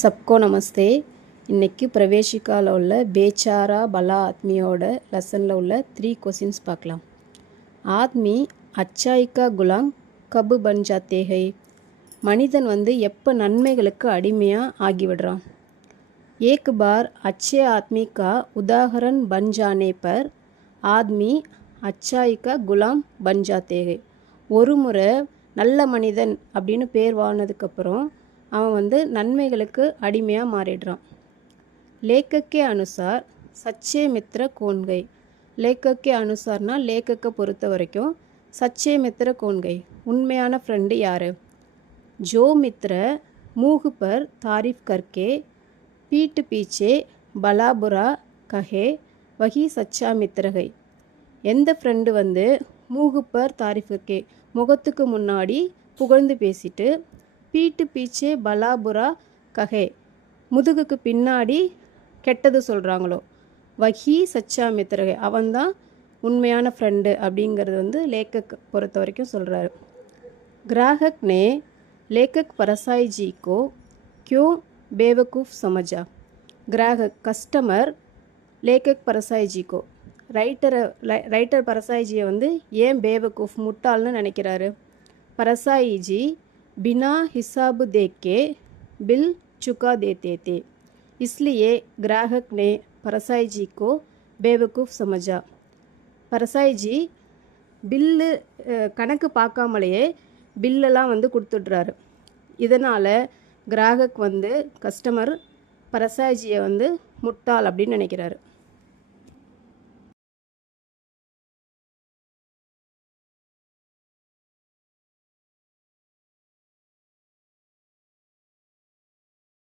सबको नमस्ते. இன்னைக்கு பிரவேசிக்கால உள்ள பேச்சாரா பலா ஆத்மியோட லெசனில் உள்ள 3 क्वेश्चंस பார்க்கலாம். ஆத்மி अच्छाई का गुलाम कब बन जाते हैं? மனிதன் எப்போ நன்மைகளுக்கு அடிமையாக ஆகிவிடுறான்? एक बार अच्छे आदमी का उदाहरण बन जाने पर आदमी अच्छाई का गुलाम बन जाते हैं. ஒரு முறை நல்ல மனிதன் அப்படின்னு பேர் வாங்கினதுக்கப்புறம் அவன் நன்மைகளுக்கு அடிமையாக மாறிடுறான். लेखक के अनुसार सच्चे मित्र कौन गए? लेखक के अनुसारனா லேக்கக்கை பொறுத்த வரைக்கும் सच्चे मित्र कौन गए? உண்மையான ஃப்ரெண்டு யார்? जो मित्र मुँह पर तारीफ करके पीठ पीछे भला बुरा कहे वही सच्चा मित्र है. எந்த ஃப்ரெண்டு மூகு பர் தாரிஃப் கே முகத்துக்கு முன்னாடி புகழ்ந்து பேசிட்டு பீட்டு பீச்சே பலா புரா கஹே முதுகுக்கு பின்னாடி கெட்டது சொல்கிறாங்களோ வஹி சச்சா மித்ரகே அவன்தான் உண்மையான ஃப்ரெண்டு அப்படிங்கிறது லேக்கக் பொறுத்த வரைக்கும் சொல்கிறாரு. கிராஹக் நே லேக்கக் பரசாய் ஜி கோ क्यों बेवकूफ़ समझा? கிராஹக் கஸ்டமர் லேக்கக் பரசாய் ஜி கோ ரைட்டர் பரசாய் ஜியை ஏன் பேவகூஃப் முட்டாள்னு நினைக்கிறாரு? பரசாயி ஜி बिना हिसाब देख के बिल चुका देते थे इसलिए ग्राहक ने परसाई जी को बेवकूफ़ समझा. பரசாய் ஜி பில்லு கணக்கு பார்க்காமலேயே பில்லெல்லாம் கொடுத்துட்றாரு. இதனால் கிராஹக் கஸ்டமர் பரசாய் ஜியை முட்டாள் அப்படின்னு நினைக்கிறாரு.